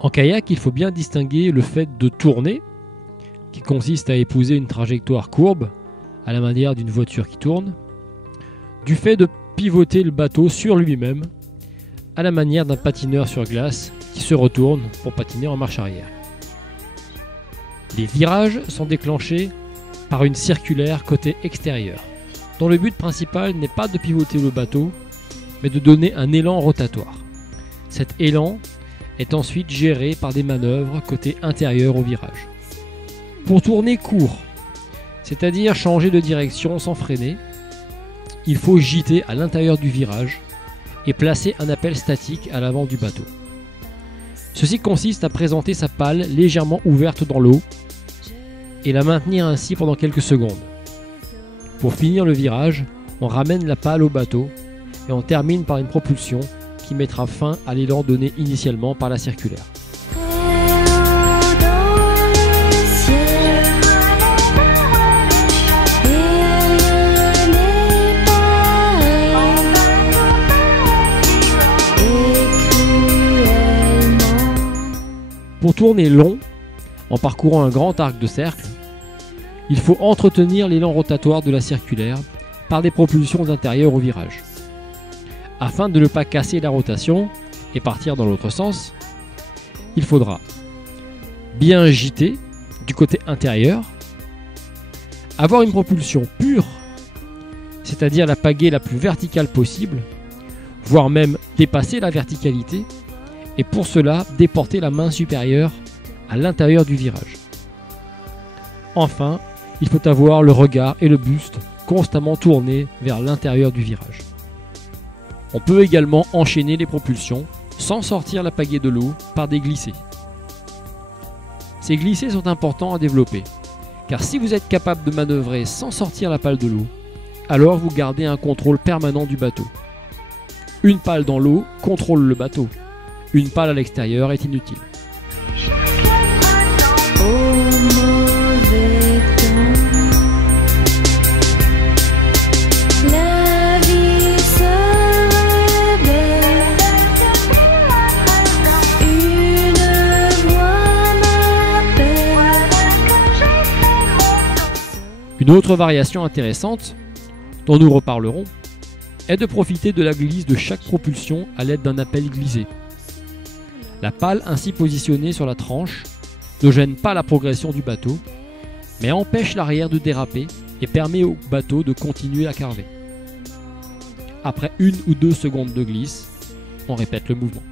En kayak, il faut bien distinguer le fait de tourner, qui consiste à épouser une trajectoire courbe, à la manière d'une voiture qui tourne, du fait de pivoter le bateau sur lui-même, à la manière d'un patineur sur glace qui se retourne pour patiner en marche arrière. Les virages sont déclenchés par une circulaire côté extérieur, dont le but principal n'est pas de pivoter le bateau, mais de donner un élan rotatoire. Cet élan est ensuite géré par des manœuvres côté intérieur au virage. Pour tourner court, c'est-à-dire changer de direction sans freiner, il faut gîter à l'intérieur du virage et placer un appel statique à l'avant du bateau. Ceci consiste à présenter sa pale légèrement ouverte dans l'eau et la maintenir ainsi pendant quelques secondes. Pour finir le virage, on ramène la pale au bateau et on termine par une propulsion qui mettra fin à l'élan donné initialement par la circulaire. Pour tourner long, en parcourant un grand arc de cercle, il faut entretenir l'élan rotatoire de la circulaire par des propulsions intérieures au virage. Afin de ne pas casser la rotation et partir dans l'autre sens, il faudra bien gîter du côté intérieur, avoir une propulsion pure, c'est-à-dire la pagaie la plus verticale possible, voire même dépasser la verticalité, et pour cela déporter la main supérieure à l'intérieur du virage. Enfin, il faut avoir le regard et le buste constamment tournés vers l'intérieur du virage. On peut également enchaîner les propulsions sans sortir la pagaie de l'eau par des glissés. Ces glissés sont importants à développer, car si vous êtes capable de manœuvrer sans sortir la pale de l'eau, alors vous gardez un contrôle permanent du bateau. Une pale dans l'eau contrôle le bateau. Une pale à l'extérieur est inutile. Une autre variation intéressante, dont nous reparlerons, est de profiter de la glisse de chaque propulsion à l'aide d'un appel glissé. La pale ainsi positionnée sur la tranche ne gêne pas la progression du bateau, mais empêche l'arrière de déraper et permet au bateau de continuer à carver. Après 1 ou 2 secondes de glisse, on répète le mouvement.